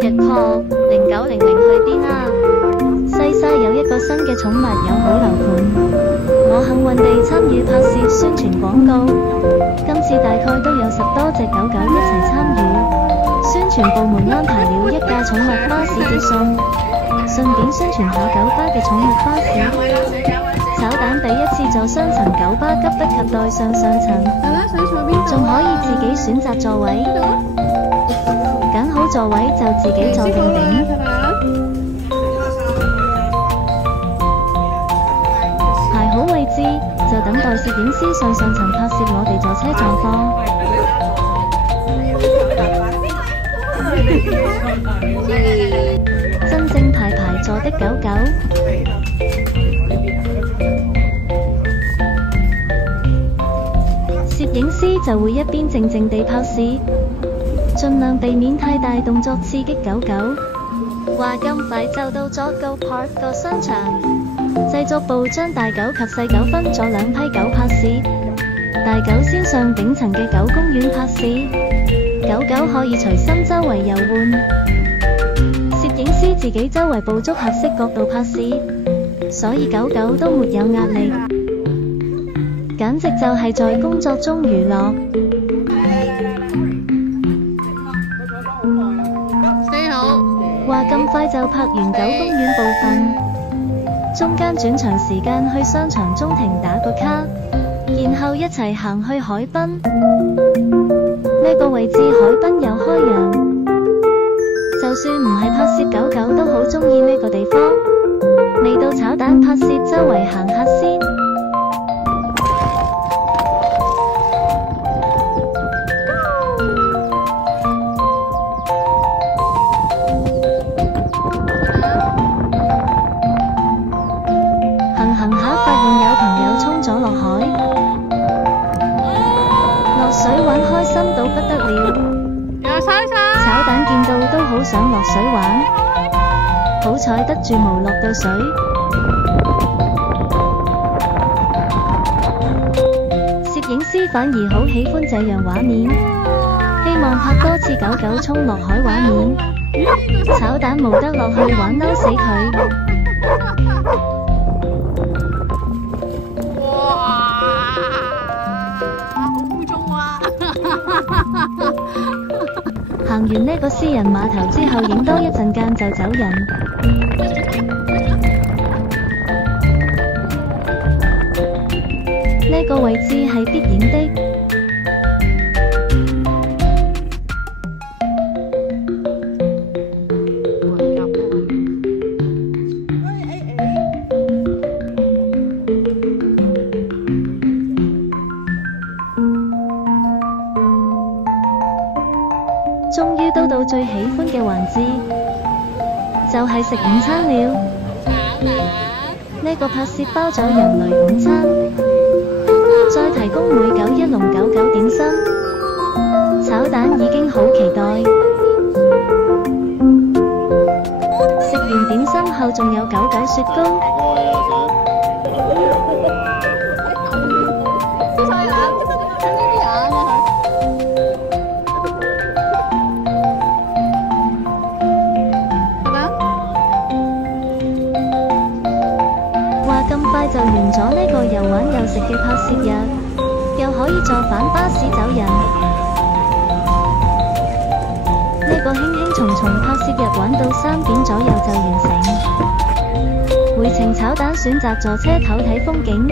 日 call 0900去邊啊？西沙有一個新嘅寵物有好樓盤，我幸運地參與拍攝宣傳廣告，今次大概都有10多隻狗狗一齊參與。宣傳部門安排了一架寵物巴士接送，順便宣傳下九巴嘅寵物巴士。炒蛋第一次坐雙層九巴，急不及待上層，仲可以自己選擇座位，揀好座位就自己坐定定，排好位置就等待攝影師上層拍攝我哋坐車狀況。真正排座的狗狗。攝影師就會一邊靜靜地拍攝，盡量避免太大動作刺激狗狗。話咁快就到咗 Go Park 個商場，製作部將大狗及細狗分咗兩批狗拍攝，大狗先上頂層嘅狗公園拍攝，狗狗可以隨心周圍遊玩，攝影師自己周圍捕捉合適角度拍攝，所以狗狗都沒有壓力。簡直就係在工作中娛樂。你好，話咁快就拍完狗公園部分，中間轉長時間去商場中停打個卡，然後一齊行去海濱。呢個位置海濱有開揚，就算唔係拍攝狗狗都好鍾意呢個地方。未到炒蛋拍攝，周圍行下先。行下發現有朋友衝咗落海，落水玩開心到不得了。炒蛋見到都好想落水玩，好彩得住冇落到水。攝影師反而好喜歡這樣畫面，希望拍多次狗狗衝落海畫面。炒蛋冇得落去玩，嬲死佢。行完呢個私人碼頭之後，影多一陣間就走人。呢個位置係必影的。終於都到最喜歡嘅環節，就係食午餐了。呢個拍攝包咗人類午餐，再提供每狗一籠狗點心。炒蛋已經好期待。食完點心後仲有狗解雪糕。咁快就完咗呢個又玩又食嘅拍攝日，又可以坐返巴士走人。呢個輕輕鬆鬆拍攝日玩到3點左右就完成。回程炒蛋選擇坐車唞睇風景。